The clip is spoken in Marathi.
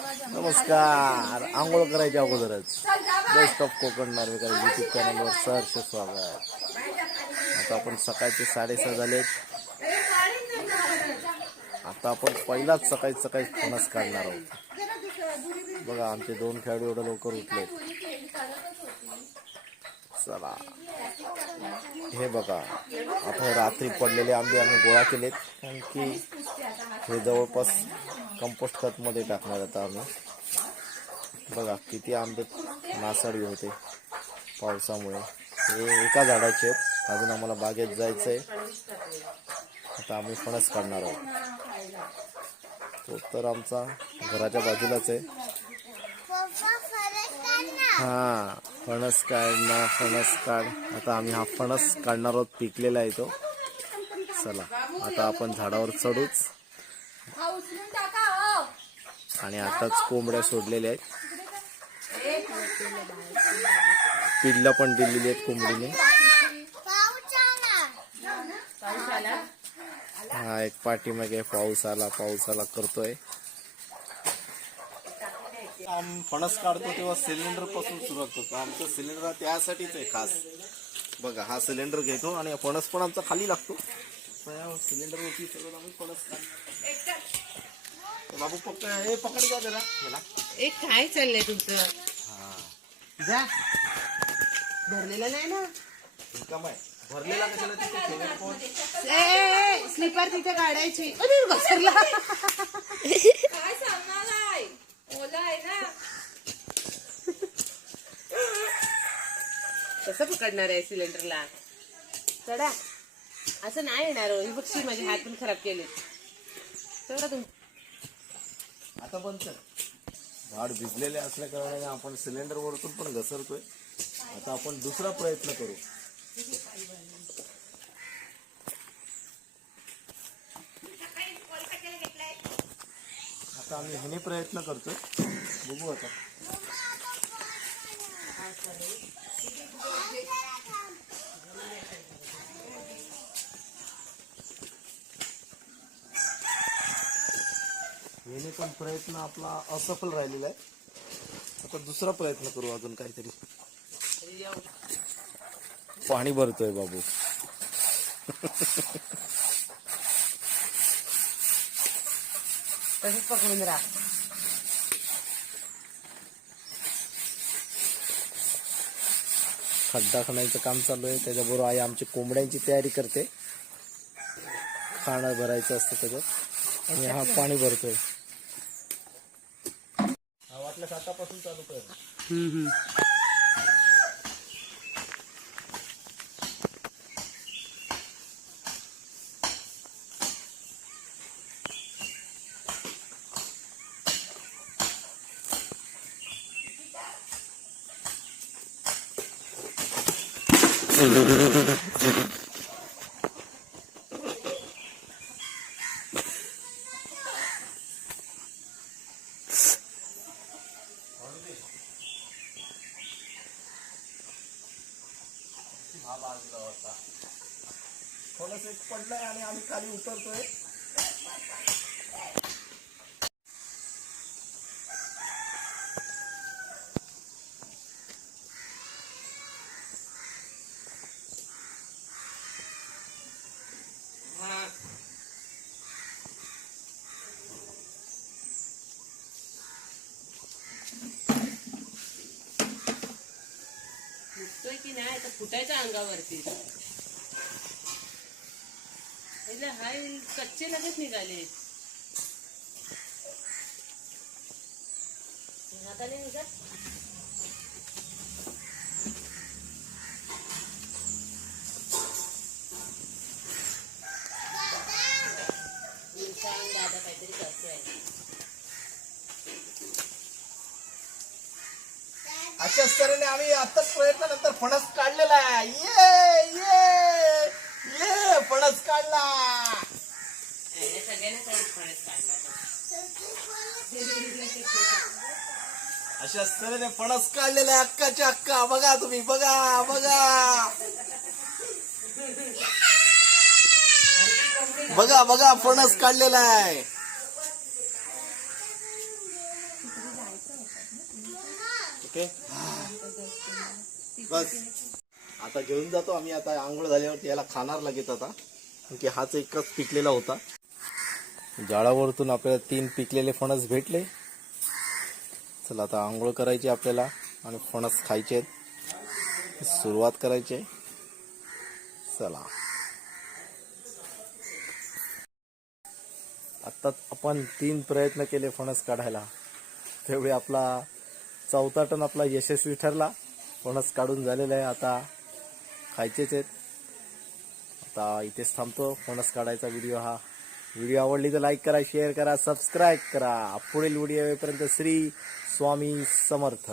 नमस्कार. आंघोळ करायच्या अगोदरच. Best of Konkan Narvekar YouTube चॅनलवर सहर्ष स्वागत. आता आपण सकाळचे साडेसहा झालेत. आता आपण पहिलाच सकाळी सकाळी फणस काढणार आहोत. बघा आमचे दोन खेळाडू एवढं लवकर उठले चला. हे बघा आता रात्री पडलेले आंबे आम्ही गोळा केलेत. कारण की हे जवळपास कंपोस्ट खतमध्ये टाकणार आता आम्ही. बघा किती आंबे नासाडी होते पावसामुळे. हे एका झाडाचे आहेत. अजून आम्हाला बागेत जायचं आहे आता आम्ही फणस काढणार आहोत. तो तर आमचा घराच्या बाजूलाच आहे. हा फणस काढणार फणस काढ. आता आम्ही हा फणस काढणार आहोत. पिकलेला आहे तो. चला आता आपण झाडावर चढूच. आणि आताच कोंबड्या सोडलेल्या आहेत. पिल्ल पण दिलेली आहेत कोंबडीने. हा एक पाठीमागे पाऊस आला पाऊस आला करतोय. आम फणस काढतो तेव्हा सिलेंडरपासून सुरुवात करतो. आमचं सिलेंडर त्यासाठीच आहे खास. बघा हा सिलेंडर घेतो आणि फणस पण आमचा खाली लागतो. सिलेंडर वरती सगळं आम्ही काढतो. बाबू पक्क हे पकड जा जरा याला एक काय चाललंय तुमचं हा। जा। भरलेलं नाही ना? आहे। भरलेला कशाला तिथे कोण ए स्लीपर तिथे काढायची. अरे घसरला. काय सांगणार आहे ओला आहे ना. कसं पकडणार आहे सिलेंडरला? चढा. असं नाही येणार हो. ही बक्षी माझे हात पण खराब केले. तेवढा तुम आता पण सर झाड भिजलेले असल्या कारणाने आपण सिलेंडर वरतून पण घसरतोय. आता आपण दुसरा प्रयत्न करू. आता आम्ही ह्याने प्रयत्न करतोय. बघू आता. याने पण प्रयत्न आपला असफल राहिलेला आहे. आता दुसरा प्रयत्न करू अजून काहीतरी. पाणी भरतोय बाबू. तसंच पकडून राहा. खड्डा खणायचं काम चालू आहे. त्याच्याबरोबर आई आमची कोंबड्यांची तयारी करते. खाणं भरायचं असतं त्याच्यात. आणि हा पाणी भरतोय. हा वाटल्यास आतापासून चालू कर हा भाग दिला होता. थोडस पडलंय आणि आम्ही खाली उतरतोय. की नाही तर फुटायचा अंगावरती. हाय कच्चे लगेच निघाले. निघत अशाच तऱ्हेने आम्ही आताच प्रयत्नानंतर फणस काढलेला आहे. ये ये ये फणस काढला फणस काढला. अशाच तऱ्हेने फणस काढलेला आहे अक्काच्या अक्का. बघा तुम्ही बघा बघा. बघा बघा फणस काढलेला आहे. बस. आता घेऊन जातो आम्ही. आता आंघोळ झाल्यावरती याला खाणार लगेच आता. कारण की हाच एकच पिकलेला होता. झाडावरतून आपल्याला तीन पिकलेले फणस भेटले. चला आता आंघोळ करायची आपल्याला आणि फणस खायचे आहेत. सुरुवात करायची आहे. चला. आत्ताच आपण तीन प्रयत्न केले फणस काढायला. तेवढे आपला चौथा टन आपला यशस्वी ठरला. फणस काढून झालेला आहे आता. खायचेच आहेत. आता इथेच थांबतो. फणस काढायचा व्हिडिओ हा. व्हिडिओ आवडली तर लाईक करा शेअर करा सबस्क्राईब करा. पुढील व्हिडिओ येईपर्यंत श्री स्वामी समर्थ.